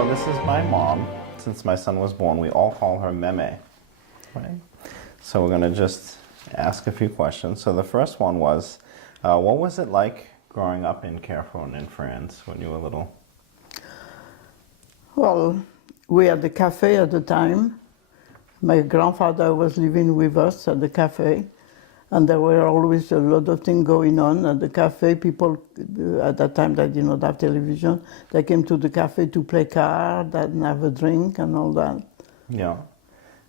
So this is my mom. Since my son was born, we all call her Meme. Right? So we're going to just ask a few questions. So the first one was, what was it like growing up in Carrefour in France when you were little? Well, we had a cafe at the time. My grandfather was living with us at the cafe, and there were always a lot of things going on at the cafe. People, at that time, they did not have television. They came to the cafe to play cards and have a drink and all that. Yeah.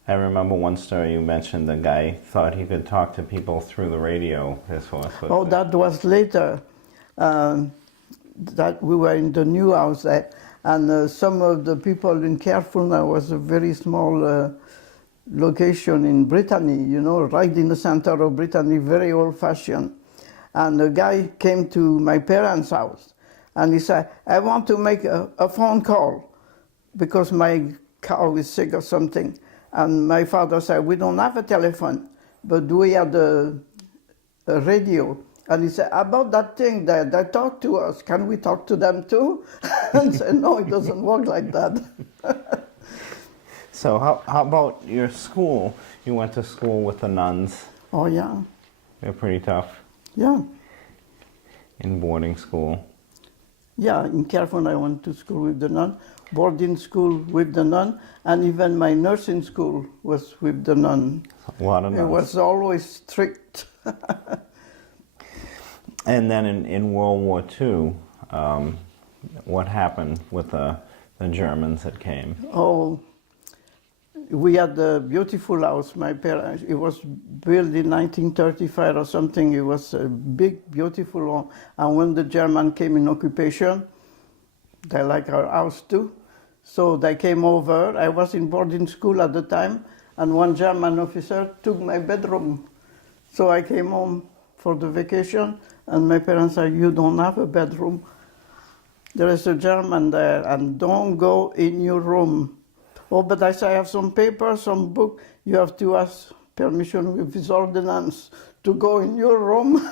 I remember one story you mentioned the guy thought he could talk to people through the radio. That was later. That we were in the new house there, and some of the people in Carrefour was a very small location in Brittany, right in the center of Brittany, very old-fashioned. And a guy came to my parents' house, and he said, I want to make a phone call because my cow is sick or something. And my father said, we don't have a telephone, but we have a radio. And he said, about that thing that they talk to us, can we talk to them too? And said, no, it doesn't work like that. So how about your school? You went to school with the nuns. Oh, yeah. They're pretty tough. Yeah. In boarding school. Yeah, in Carrefour I went to school with the nun, boarding school with the nun, and even my nursing school was with the nun. A lot of nuns. It was always strict. And then in World War II, what happened with the Germans that came? Oh, we had a beautiful house, my parents. It was built in 1935 or something. It was a big, beautiful home. And when the German came in occupation, they like our house too. So they came over. I was in boarding school at the time, and one German officer took my bedroom. So I came home for the vacation, and my parents said, you don't have a bedroom. There is a German there, and don't go in your room. Oh, but I say I have some paper, some book. You have to ask permission with his ordinance to go in your room.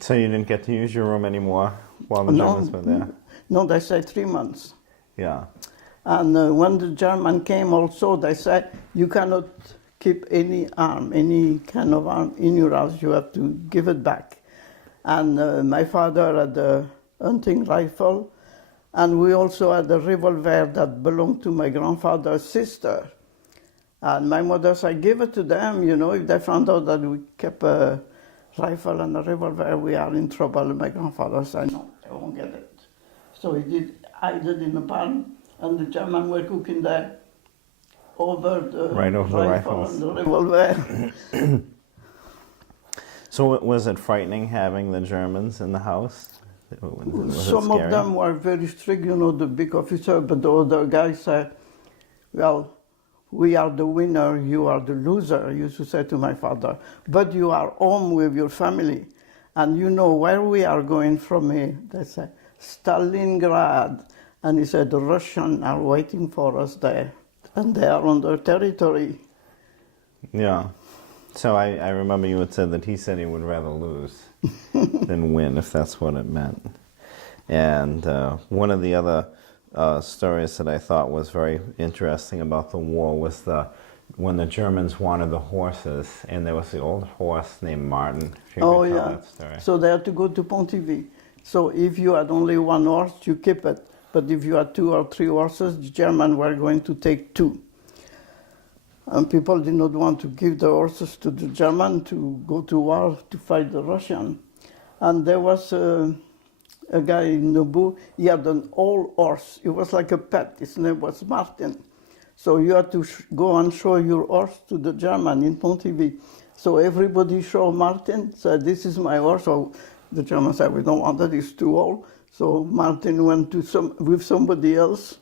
So you didn't get to use your room anymore while the Germans were there? No, they say 3 months. Yeah. And when the German came also, they said, you cannot keep any kind of arm in your house. You have to give it back. And my father had a hunting rifle. And we also had a revolver that belonged to my grandfather's sister. And my mother said, give it to them, if they found out that we kept a rifle and a revolver, we are in trouble. And my grandfather said, no, they won't get it. So he did hide it in the pan, and the Germans were cooking there over the rifle and the revolver. So was it frightening having the Germans in the house? Some of them were very strict, the big officer, but the other guys said, well, we are the winner, you are the loser, I used to say to my father. But you are home with your family, and you know where we are going from here. They said, Stalingrad. And he said, the Russians are waiting for us there, and they are on their territory. Yeah. So I remember you had said that he said he would rather lose than win, if that's what it meant. And one of the other stories that I thought was very interesting about the war was when the Germans wanted the horses, and there was the old horse named Martin. If you could tell that story. So they had to go to Pontivy. So if you had only one horse, you keep it. But if you had 2 or 3 horses, the Germans were going to take 2. And people did not want to give the horses to the German to go to war to fight the Russian. And there was a guy in Nobu, he had an old horse. It was like a pet. His name was Martin. So you had to go and show your horse to the German in Pontivy. So everybody showed Martin, said, this is my horse. So the German said, we don't want that, it's too old. So Martin went with somebody else.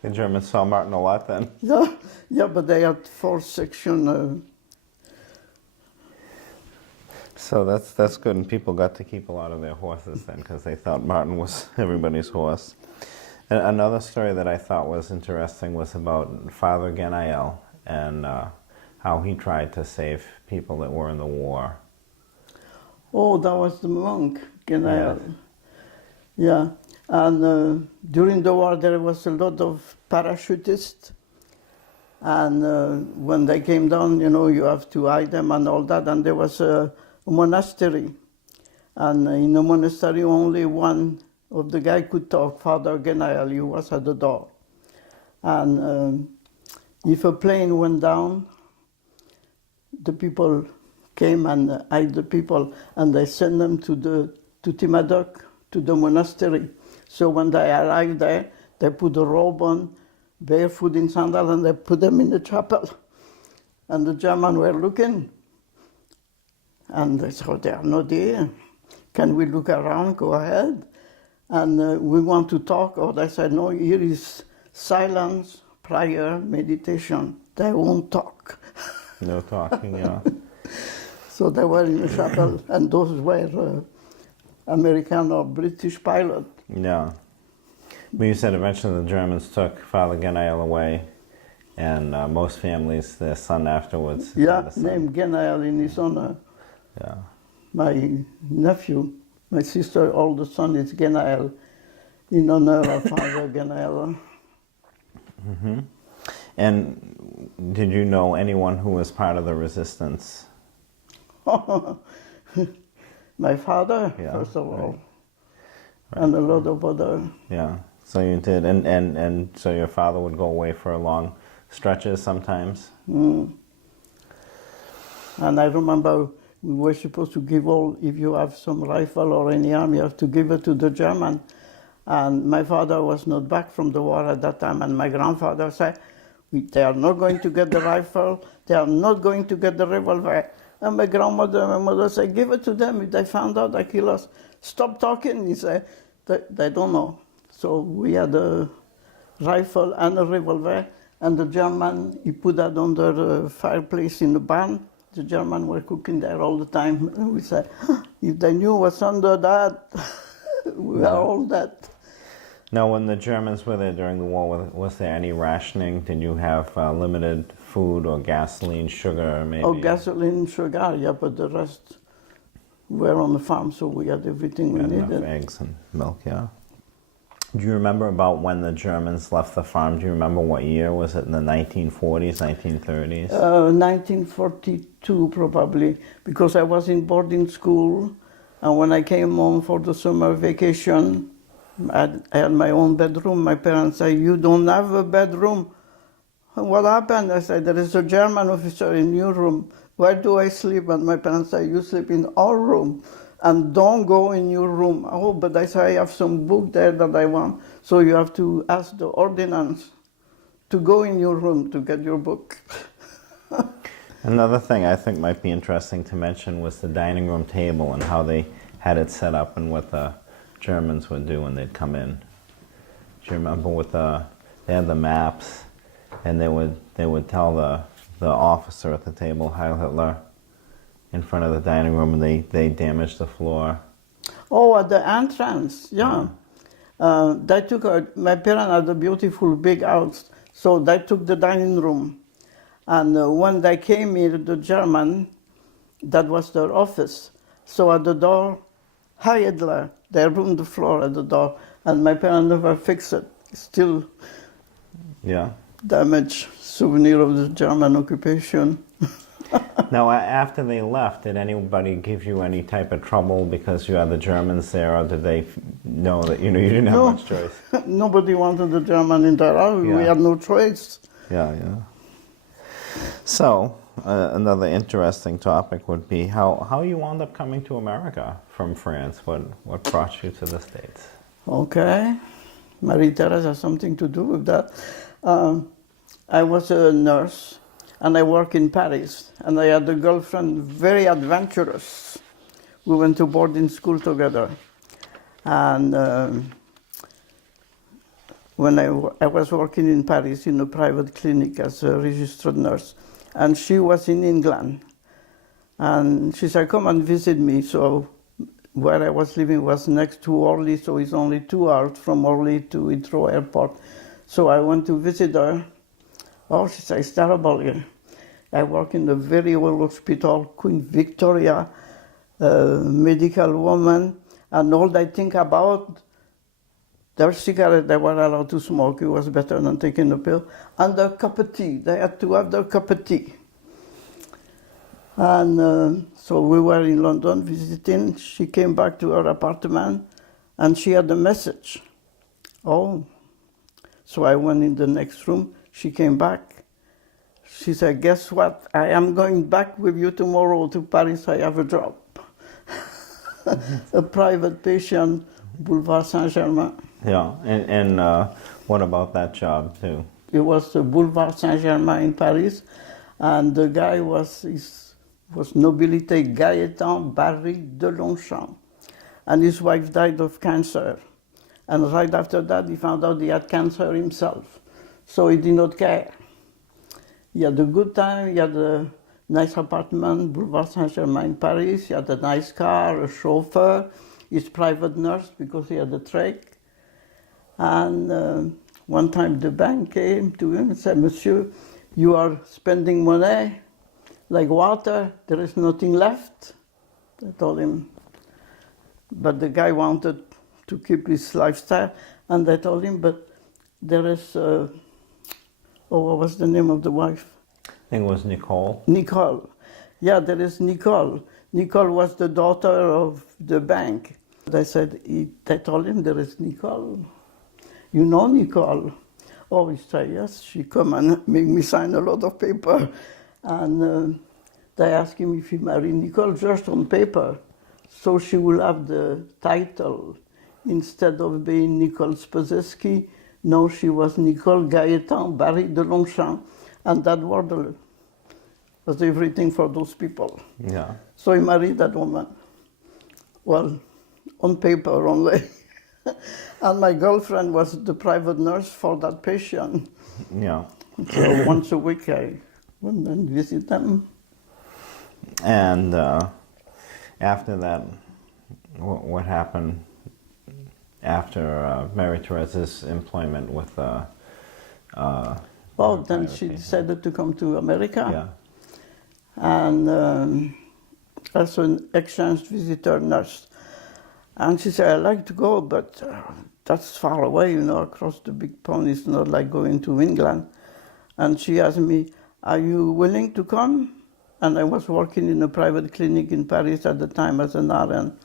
The Germans saw Martin a lot then? Yeah, but they had 4 sections. So that's good, and people got to keep a lot of their horses then, because they thought Martin was everybody's horse. And another story that I thought was interesting was about Father Genael and how he tried to save people that were in the war. Oh, that was the monk, Genael. Yeah, and during the war there was a lot of parachutists, and when they came down, you know, you have to hide them and all that, and there was a monastery, and in the monastery only one of the guy could talk, Father Genael, he was at the door, and if a plane went down, the people came and hid the people, and they sent them to Timadoc, to the monastery. So when they arrived there, they put a robe on, barefoot in sandal, and they put them in the chapel. And the Germans were looking, and they said, they are not here. Can we look around? Go ahead. And we want to talk. Or they said, no, here is silence, prayer, meditation. They won't talk. No talking, yeah. So they were in the chapel, and those were American or British pilots. Yeah. But you said eventually the Germans took Father Genael away, and most families, their son afterwards. Yeah, named Genael in his honor. Yeah. My nephew, my sister, oldest son is Genael, in honor of Father Genael. Mm-hmm. And did you know anyone who was part of the resistance? My father, Yeah, first of all, right. and a lot of other. Yeah, so you did, and so your father would go away for long stretches sometimes? Mm. And I remember we were supposed to give all, if you have some rifle or any arm, you have to give it to the German. And my father was not back from the war at that time, and my grandfather said, they are not going to get the rifle, they are not going to get the revolver. And my grandmother and my mother said, give it to them. If they found out they kill us, stop talking. He said, they don't know. So we had a rifle and a revolver, and the German, he put that under the fireplace in the barn. The Germans were cooking there all the time. And we said, if they knew what's under that, we are all dead. Now, when the Germans were there during the war, was there any rationing? Did you have limited food or gasoline, sugar, maybe? Oh, gasoline, sugar, yeah, but the rest were on the farm, so we had everything we needed. Enough eggs and milk, yeah. Do you remember about when the Germans left the farm? Do you remember what year? Was it in the 1940s, 1930s? 1942 probably, because I was in boarding school, and when I came home for the summer vacation, I had my own bedroom. My parents said, you don't have a bedroom. What happened? I said, there is a German officer in your room. Where do I sleep? And my parents said, you sleep in our room, and don't go in your room. Oh, but I said, I have some book there that I want. So you have to ask the ordinance to go in your room to get your book. Another thing I think might be interesting to mention was the dining room table and how they had it set up and what the Germans would do when they'd come in. Do you remember they had the maps, and they would tell the officer at the table, Heil Hitler, in front of the dining room, and they damaged the floor. Oh, at the entrance, yeah. They took my parents had a beautiful big house, so they took the dining room. And when they came here, the German, that was their office. So at the door, Heil Hitler, they ruined the floor at the door, and my parents never fixed it. Still damaged souvenir of the German occupation. Now, after they left, did anybody give you any type of trouble because you had the Germans there, or did they know that you didn't have much choice? Nobody wanted the German in their house. Yeah. We had no choice. Yeah. So, another interesting topic would be how you wound up coming to America from France. What brought you to the States? Okay. Marie-Thérèse has something to do with that. I was a nurse, and I worked in Paris, and I had a girlfriend, very adventurous. We went to boarding school together. And when I was working in Paris in a private clinic as a registered nurse, and she was in England. And she said, come and visit me. So where I was living was next to Orly, so it's only 2 hours from Orly to Heathrow Airport. So I went to visit her. Oh, she said, it's terrible here. I work in a very old hospital, Queen Victoria, medical woman, and all I think about Their cigarette they were allowed to smoke. It was better than taking the pill. And their cup of tea. They had to have their cup of tea. And so we were in London visiting. She came back to her apartment, and she had a message. Oh. So I went in the next room. She came back. She said, guess what? I am going back with you tomorrow to Paris. I have a job. A private patient, Boulevard Saint-Germain. Yeah, and what about that job too? It was the Boulevard Saint-Germain in Paris, and the guy was Nobilité Gaëtan Barry de Longchamp, and his wife died of cancer. And right after that, he found out he had cancer himself, so he did not care. He had a good time. He had a nice apartment, Boulevard Saint-Germain in Paris. He had a nice car, a chauffeur, his private nurse because he had a trach. And one time the bank came to him and said, Monsieur, you are spending money like water. There is nothing left. I told him. But the guy wanted to keep his lifestyle. And I told him, but there is, what was the name of the wife? I think it was Nicole. Nicole. Yeah, there is Nicole. Nicole was the daughter of the bank. They said, they told him there is Nicole. You know Nicole? Oh, he said, yes. She come and make me sign a lot of paper. And they asked him if he married Nicole just on paper. So she will have the title. Instead of being Nicole Spazeski, no, she was Nicole Gaëtan Barry de Longchamp. And that word was everything for those people. Yeah. So he married that woman. Well, on paper only. And my girlfriend was the private nurse for that patient. Yeah. So once a week I went and visit them. And after that, what happened after Mary Therese's employment with Then she decided to come to America. Yeah. And as an exchange visitor nurse. And she said, I'd like to go, but that's far away, across the big pond. It's not like going to England. And she asked me, are you willing to come? And I was working in a private clinic in Paris at the time as an RN.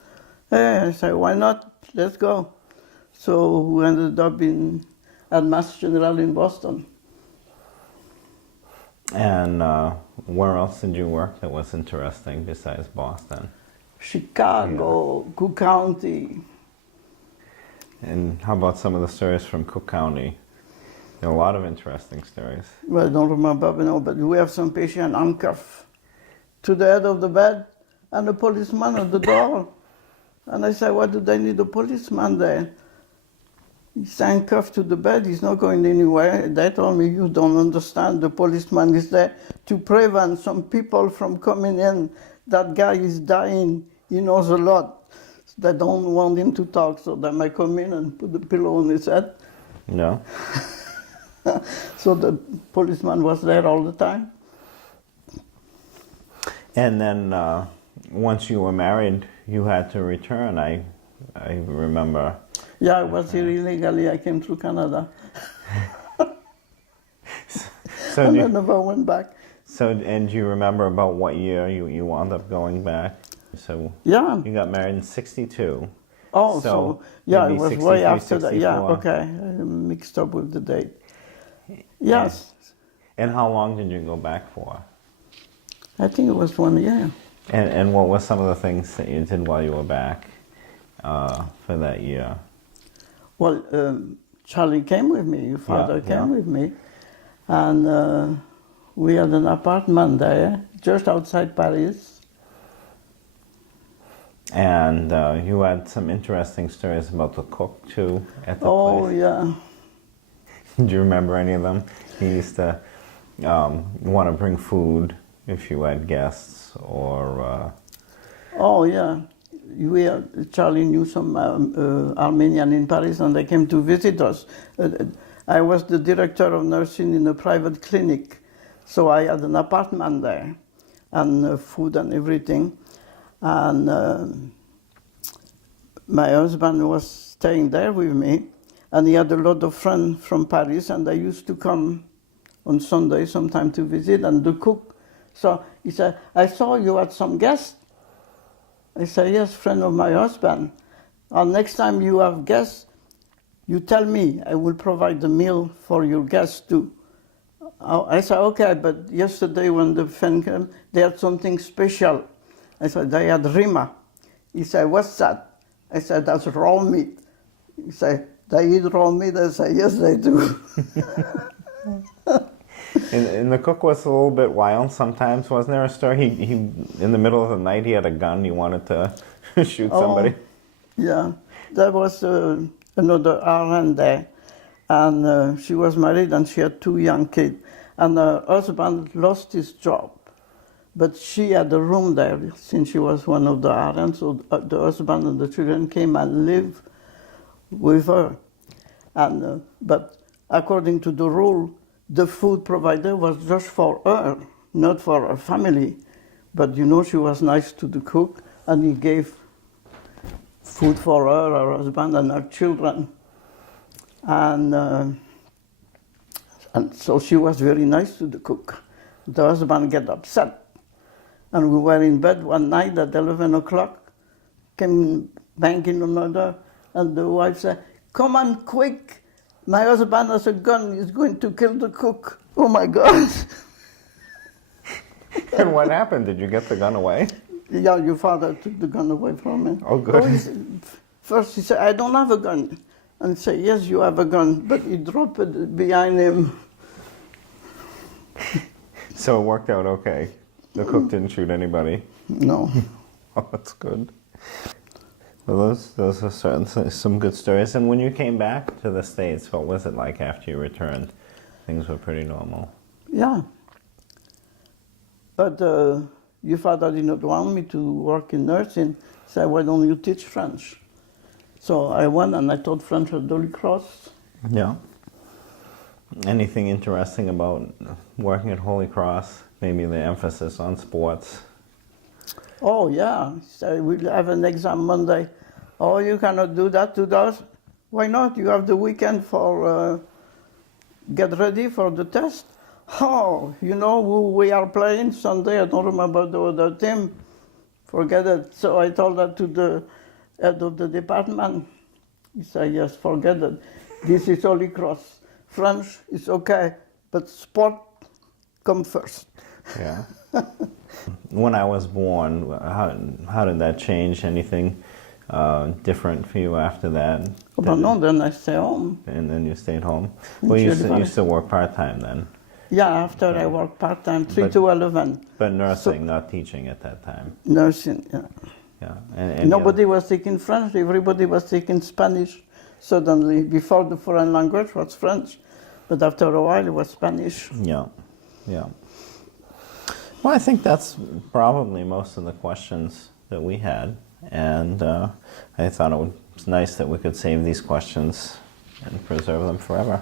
Hey, I said, why not? Let's go. So we ended up at Mass General in Boston. And where else did you work that was interesting besides Boston? Chicago, yeah. Cook County. And how about some of the stories from Cook County? There are a lot of interesting stories. Well, I don't remember, but we have some patient handcuffed to the head of the bed and a policeman at the door. And I said, why do they need a policeman there? He's handcuffed to the bed, he's not going anywhere. They told me, you don't understand, the policeman is there to prevent some people from coming in. That guy is dying, he knows a lot. They don't want him to talk, so they might come in and put the pillow on his head. No. So the policeman was there all the time. And then once you were married, you had to return, I remember. Yeah, I was here illegally. I came through Canada. So and I never went back. So, and do you remember about what year you wound up going back? So yeah, you got married in '62. Oh, so yeah, it was way after that. 64. Yeah, okay, I mixed up with the date. Yes. And how long did you go back for? I think it was 1 year. And what were some of the things that you did while you were back for that year? Well, Charlie came with me. Your father came with me, and we had an apartment there, just outside Paris. And you had some interesting stories about the cook too at the place. Oh yeah. Do you remember any of them? He used to want to bring food if you had guests, or. Oh yeah, Charlie knew some Armenian in Paris, and they came to visit us. I was the director of nursing in a private clinic, so I had an apartment there, and food and everything. And my husband was staying there with me, And he had a lot of friends from Paris, and they used to come on Sunday sometime to visit and to cook. So he said, I saw you had some guests. I said, yes, friend of my husband. And next time you have guests, you tell me, I will provide the meal for your guests too. I said, okay, but yesterday when the friend came, they had something special. I said, they had rima. He said, what's that? I said, that's raw meat. He said, they eat raw meat? I said, yes, they do. And the cook was a little bit wild sometimes. Wasn't there a story? He in the middle of the night, he had a gun. He wanted to shoot somebody. Yeah, there was another RN there, and she was married and she had 2 young kids. And her husband lost his job, but she had a room there since she was one of the RNs. So the husband and the children came and lived with her. And but according to the rule, the food provider was just for her, not for her family. But you know, she was nice to the cook, and he gave food for her husband, and her children. And so she was very nice to the cook. The husband got upset. And we were in bed one night at 11 o'clock, came banging on the door, and the wife said, come on, quick. My husband has a gun, he's going to kill the cook. Oh my God. And what happened? Did you get the gun away? Yeah, your father took the gun away from me. Oh, good. First he said, I don't have a gun. And he said, yes, you have a gun. But he dropped it behind him. So it worked out okay. The cook didn't shoot anybody. No. Oh, that's good. Well, those are certainly some good stories. And when you came back to the States, what was it like after you returned? Things were pretty normal. Yeah. But your father did not want me to work in nursing. He said, why don't you teach French? So I went and I taught French at Holy Cross. Yeah. Anything interesting about working at Holy Cross? Maybe the emphasis on sports? Oh, yeah. So we'll have an exam Monday. Oh, you cannot do that to us? Why not? You have the weekend for get ready for the test. Oh, you know who we are playing Sunday? I don't remember the other team. Forget it. So I told that to the head of the department. He said, yes, forget it. This is Holy Cross. French is okay, but sport come first. Yeah. When I was born, how did that change? Anything different for you after that? But no, then I stay home. And then you stayed home. Well, you still work part-time then? Yeah, after I worked part-time, 3 to 11. But nursing, not teaching at that time? Nursing, yeah. Yeah. And Nobody was taking French, everybody was taking Spanish. Suddenly, before the foreign language was French, but after a while it was Spanish. Yeah, yeah. Well, I think that's probably most of the questions that we had, and I thought it was nice that we could save these questions and preserve them forever.